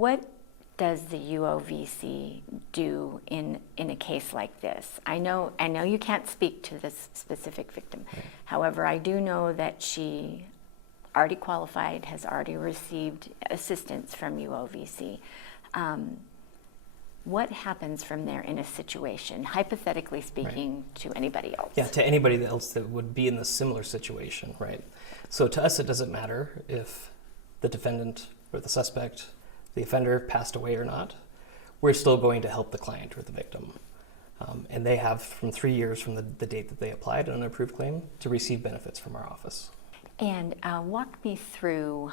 What does the UOVC do in a case like this? I know you can't speak to this specific victim. Right. However, I do know that she already qualified, has already received assistance from UOVC. What happens from there in a situation, hypothetically speaking, Right. to anybody else? Yeah, to anybody else that would be in the similar situation, right? So to us, it doesn't matter if the defendant or the suspect, the offender, passed away or not. We're still going to help the client or the victim. And they have from 3 years from the date that they applied an unapproved claim to receive benefits from our office. And walk me through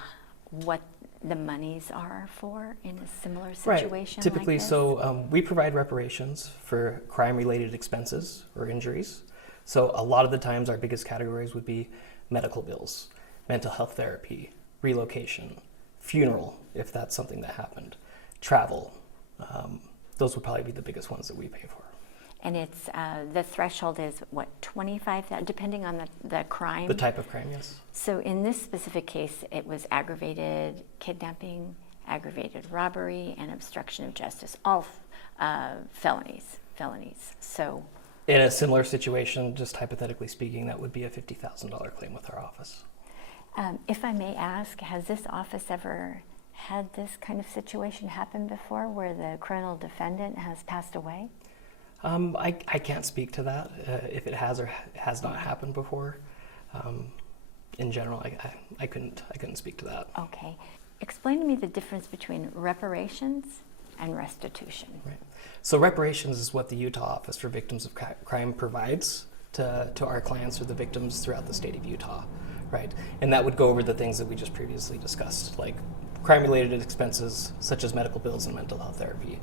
what the monies are for in a similar situation Right. Typically, like this? so we provide reparations for crime-related expenses or injuries. So a lot of the times our biggest categories would be medical bills, mental health therapy, relocation, funeral, if that's something that happened, travel. Those would probably be the biggest ones that we pay for. And it's the threshold is what, 25,000, depending on the crime? The type of crime, yes. So in this specific case, it was aggravated kidnapping, aggravated robbery, and obstruction of justice, all felonies. So In a similar situation, just hypothetically speaking, that would be a $50,000 claim with our office. if I may ask, has this office ever had this kind of situation happen before where the criminal defendant has passed away? I can't speak to that, if it has or has not happened before. In general, I couldn't speak to that. Okay. Explain to me the difference between reparations and restitution. Right. So reparations is what the Utah Office for Victims of Crime provides to our clients or the victims throughout the state of Utah, right? And that would go over the things that we just previously discussed, like crime-related expenses such as medical bills and mental health therapy.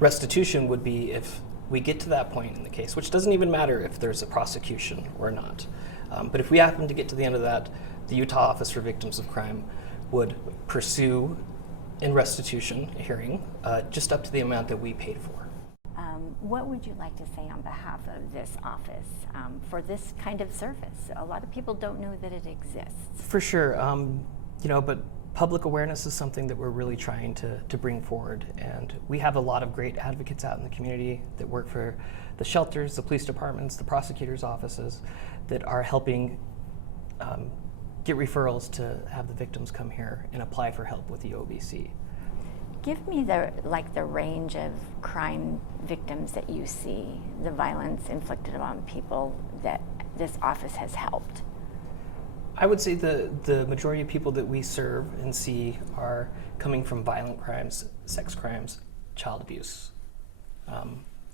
Restitution would be if we get to that point in the case, which doesn't even matter if there's a prosecution or not. But if we happen to get to the end of that, the Utah Office for Victims of Crime would pursue in restitution hearing just up to the amount that we paid for. What would you like to say on behalf of this office for this kind of service? A lot of people don't know that it exists. For sure, but public awareness is something that we're really trying to bring forward, and we have a lot of great advocates out in the community that work for the shelters, the police departments, the prosecutors' offices that are helping get referrals to have the victims come here and apply for help with the OVC. Give me the range of crime victims that you see, the violence inflicted on people that this office has helped. I would say the majority of people that we serve and see are coming from violent crimes, sex crimes, child abuse.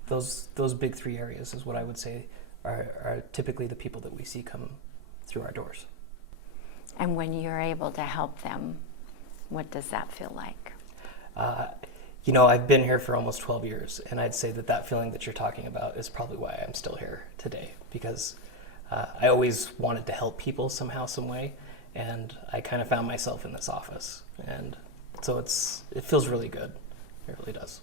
Those big three areas is what I would say are typically the people that we see come through our doors. And when you're able to help them, what does that feel like? I've been here for almost 12 years, and I'd say that feeling that you're talking about is probably why I'm still here today, because I always wanted to help people somehow, some way, and I kind of found myself in this office, and so it feels really good. It really does.